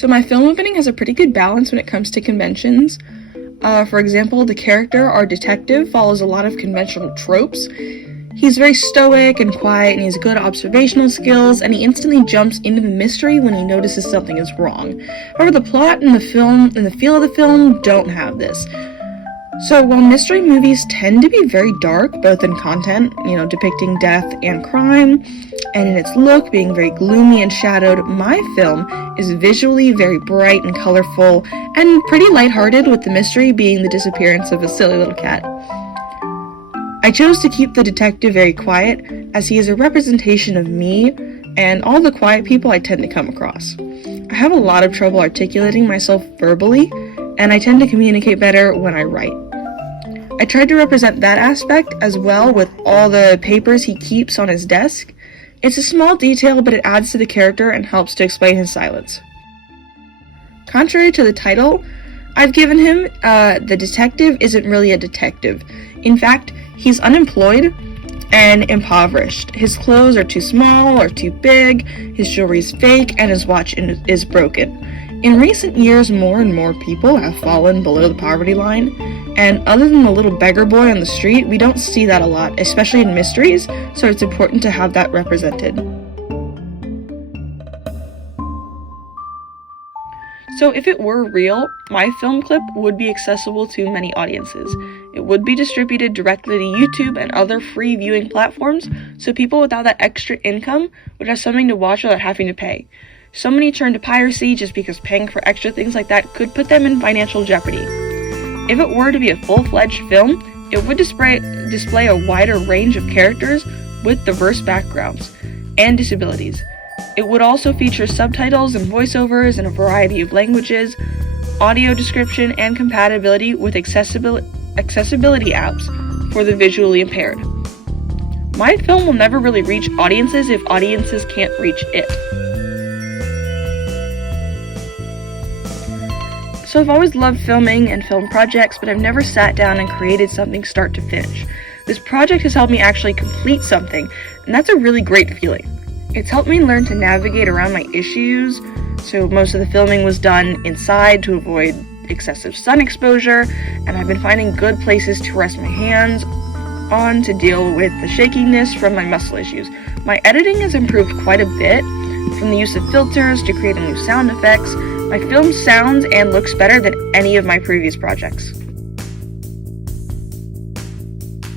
So my film opening has a pretty good balance when it comes to conventions. For example, the character, our detective, follows a lot of conventional tropes. He's very stoic and quiet, and he has good observational skills, and he instantly jumps into the mystery when he notices something is wrong. However, the plot and the film and the feel of the film don't have this. So while mystery movies tend to be very dark, both in content, depicting death and crime, and in its look being very gloomy and shadowed, my film is visually very bright and colorful and pretty lighthearted, with the mystery being the disappearance of a silly little cat. I chose to keep the detective very quiet, as he is a representation of me and all the quiet people I tend to come across. I have a lot of trouble articulating myself verbally, and I tend to communicate better when I write. I tried to represent that aspect as well with all the papers he keeps on his desk. It's a small detail, but it adds to the character and helps to explain his silence. Contrary to the title I've given him, the detective isn't really a detective. In fact, he's unemployed and impoverished. His clothes are too small or too big, his jewelry is fake, and his watch is broken. In recent years, more and more people have fallen below the poverty line, and other than the little beggar boy on the street, we don't see that a lot, especially in mysteries, so it's important to have that represented. So if it were real, my film clip would be accessible to many audiences. It would be distributed directly to YouTube and other free viewing platforms, so people without that extra income would have something to watch without having to pay. So many turn to piracy just because paying for extra things like that could put them in financial jeopardy. If it were to be a full-fledged film, it would display a wider range of characters with diverse backgrounds and disabilities. It would also feature subtitles and voiceovers in a variety of languages, audio description, and compatibility with accessibility apps for the visually impaired. My film will never really reach audiences if audiences can't reach it. So I've always loved filming and film projects, but I've never sat down and created something start to finish. This project has helped me actually complete something, and that's a really great feeling. It's helped me learn to navigate around my issues, so most of the filming was done inside to avoid excessive sun exposure, and I've been finding good places to rest my hands on to deal with the shakiness from my muscle issues. My editing has improved quite a bit, from the use of filters to creating new sound effects. My film sounds and looks better than any of my previous projects.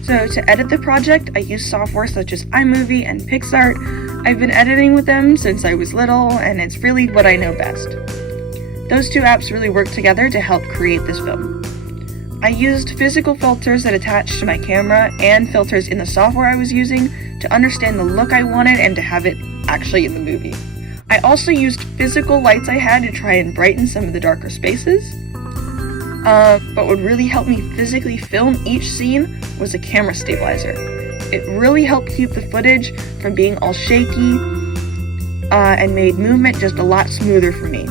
So to edit the project, I use software such as iMovie and PixArt. I've been editing with them since I was little, and it's really what I know best. Those two apps really work together to help create this film. I used physical filters that attached to my camera and filters in the software I was using to understand the look I wanted and to have it actually in the movie. I also used physical lights I had to try and brighten some of the darker spaces. But what really helped me physically film each scene was a camera stabilizer. It really helped keep the footage from being all shaky and made movement just a lot smoother for me.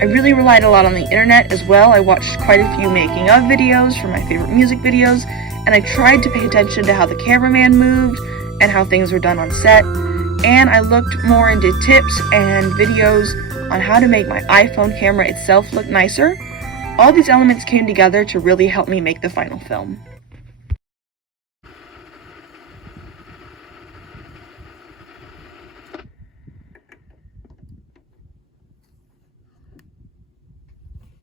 I really relied a lot on the internet as well. I watched quite a few making of videos for my favorite music videos, and I tried to pay attention to how the cameraman moved and how things were done on set. And I looked more into tips and videos on how to make my iPhone camera itself look nicer. All these elements came together to really help me make the final film.